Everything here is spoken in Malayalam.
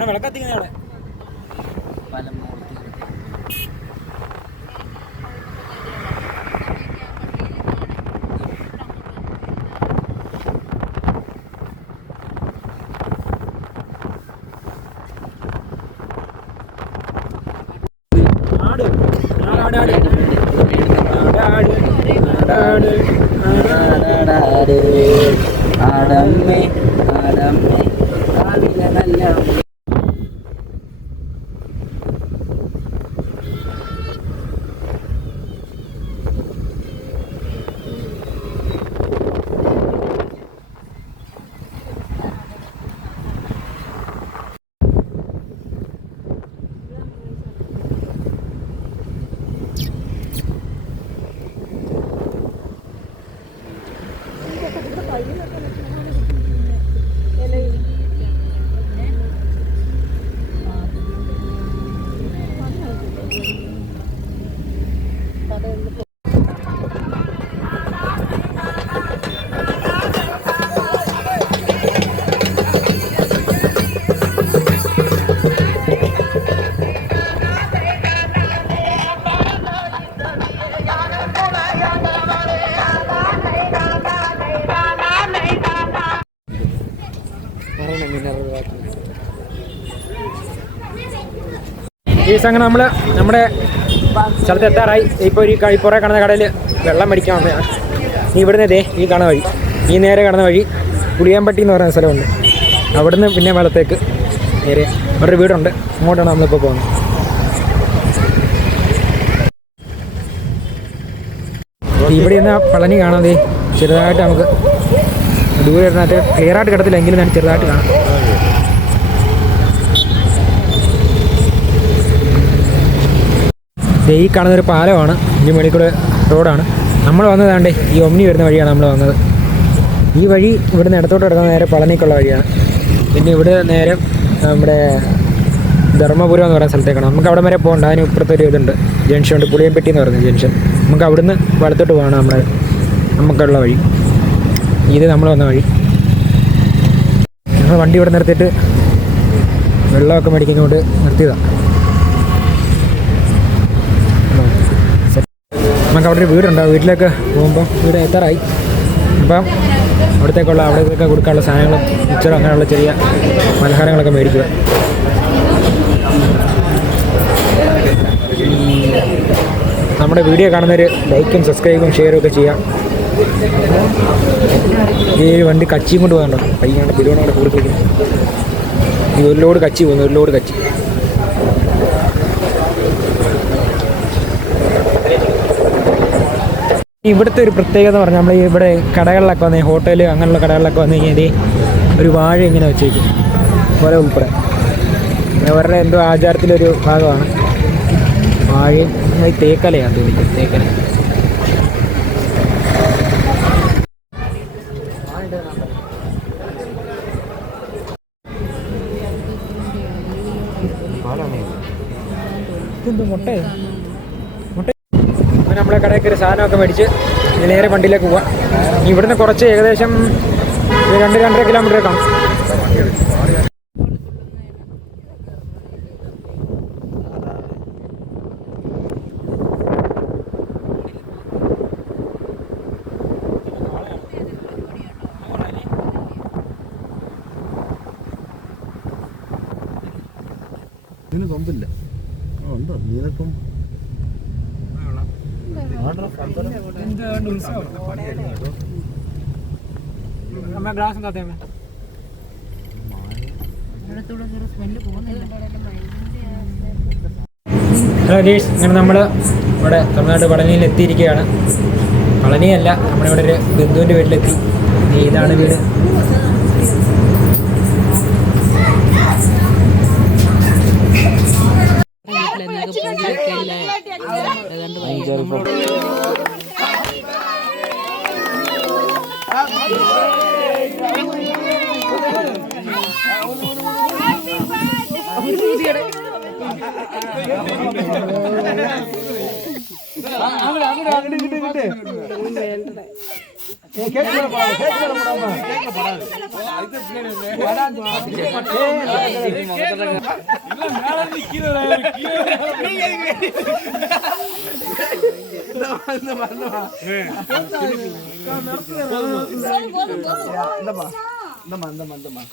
അങ്ങനെ വിളക്കത്തിങ്ങനെ അവിടെ. ആട് ആട് ആട് ആട്. ആട് ആട് ആട്. ആടമ്മേ ആടമ്മേ കാവിലെ നല്ല ഈ സംഘം നമ്മൾ നമ്മുടെ സ്ഥലത്ത് എത്താറായി. ഇപ്പോൾ ഈ കഴിപ്പുറ കാണുന്ന കടയിൽ വെള്ളം മേടിക്കാൻ വന്നതാണ് നീ ഇവിടുന്ന് ഇതേ ഈ കാണുന്ന വഴി. ഈ നേരെ കാണുന്ന വഴി പുളിയാമ്പട്ടി എന്ന് പറയുന്ന സ്ഥലമുണ്ട്. അവിടുന്ന് പിന്നെ വെള്ളത്തേക്ക് നേരെ അവരുടെ ഒരു വീടുണ്ട്. അങ്ങോട്ടാണ് നമ്മളിപ്പോൾ പോകുന്നത്. ഇവിടെ നിന്ന് പളനി കാണാതെ ചെറുതായിട്ട് നമുക്ക് ദൂരെ ഇരുന്നിട്ട് ക്ലിയറായിട്ട് കിടത്തില്ല. എങ്കിലും ഞാൻ ചെറുതായിട്ട് കാണാം. ഈ കാണുന്നൊരു പാലമാണ് അഞ്ച് മണിക്കൂർ റോഡാണ്. നമ്മൾ വന്നതാണ്ടേ ഈ ഒമ്നി വരുന്ന വഴിയാണ് നമ്മൾ വന്നത്. ഈ വഴി ഇവിടുന്ന് ഇടത്തോട്ട് കിടക്കുന്ന നേരെ പളനിക്കുള്ള വഴിയാണ്. പിന്നെ ഇവിടെ നേരെ നമ്മുടെ ധർമ്മപുരം എന്ന് പറയുന്ന സ്ഥലത്തേക്കാണ്. നമുക്ക് അവിടെ വരെ പോകണ്ട അതിന് ഇപ്പുറത്തൊരു ഇതുണ്ട്. ജംഗ്ഷൻ ഉണ്ട് പുളിയപ്പെട്ടി എന്ന് പറയുന്ന ജംഗ്ഷൻ. നമുക്ക് അവിടുന്ന് വലത്തോട്ട് പോകണം നമ്മുടെ നമുക്കുള്ള വഴി. ഇത് നമ്മൾ വന്ന വഴി. ഞങ്ങൾ വണ്ടി ഇവിടെ നിർത്തിയിട്ട് വെള്ളമൊക്കെ മേടിക്കുന്നതുകൊണ്ട് നിർത്തിയതാണ് നമുക്ക് അവിടെ ഒരു വീടുണ്ട്. ആ വീട്ടിലേക്ക് പോകുമ്പോൾ വീട് എത്താറായി. അപ്പം അവിടത്തേക്കുള്ള അവിടത്തേക്ക് കൊടുക്കാനുള്ള സാധനങ്ങളും മിച്ചറും അങ്ങനെയുള്ള ചെറിയ പലഹാരങ്ങളൊക്കെ മേടിക്കുക. നമ്മുടെ വീഡിയോ കാണുന്നവർ ലൈക്കും സബ്സ്ക്രൈബും ഷെയറും ഒക്കെ ചെയ്യാം. ഈ വണ്ടി കച്ചിയും കൊണ്ട് പോകാനുണ്ടോ? പയ്യാണ് തിരുവനന്തപുരം കൊടുത്തിരിക്കുന്നു ഈ ഒരു ലോഡ് കച്ചി പോകുന്നു ഒരു ലോഡ് കച്ചി. ഇവിടുത്തെ ഒരു പ്രത്യേകത പറഞ്ഞാൽ നമ്മൾ ഇവിടെ കടകളിലൊക്കെ വന്നു ഹോട്ടൽ അങ്ങനെയുള്ള കടകളിലൊക്കെ വന്നു കഴിഞ്ഞാൽ ഒരു വാഴ ഇങ്ങനെ വെച്ചേക്കും. പോലെ ഉൾപ്പെടെ. അവരുടെ എന്തോ ആചാരത്തിലൊരു ഭാഗമാണ്. വാഴയും തേക്കലയാണ് തോന്നിക്കും തേക്കല. ഇതെന്തോ മുട്ടയോ? മുട്ട അങ്ങനെ നമ്മളെ കടയിൽ കയറി സാധനമൊക്കെ മേടിച്ച് നേരെ വണ്ടിയിലേക്ക് പോവാം. ഇവിടുന്ന് കുറച്ച് ഏകദേശം രണ്ട് രണ്ടര കിലോമീറ്റർ കാണും. ഇതിന് കൊമ്പില്ല ഉണ്ടോ? നീലക്കൊമ്പ്? ഗ്ലാസ് എന്താ ഗേഷ് അങ്ങനെ നമ്മൾ ഇവിടെ തമിഴ്നാട് പളനിയിൽ എത്തിയിരിക്കുകയാണ്. പളനിയല്ല നമ്മളിവിടെ ഒരു ബന്ധുവിന്റെ വീട്ടിലെത്തി. ഇതാണ് വീട്. கீழே இந்தம்மா இந்தம்மா இந்தம்மா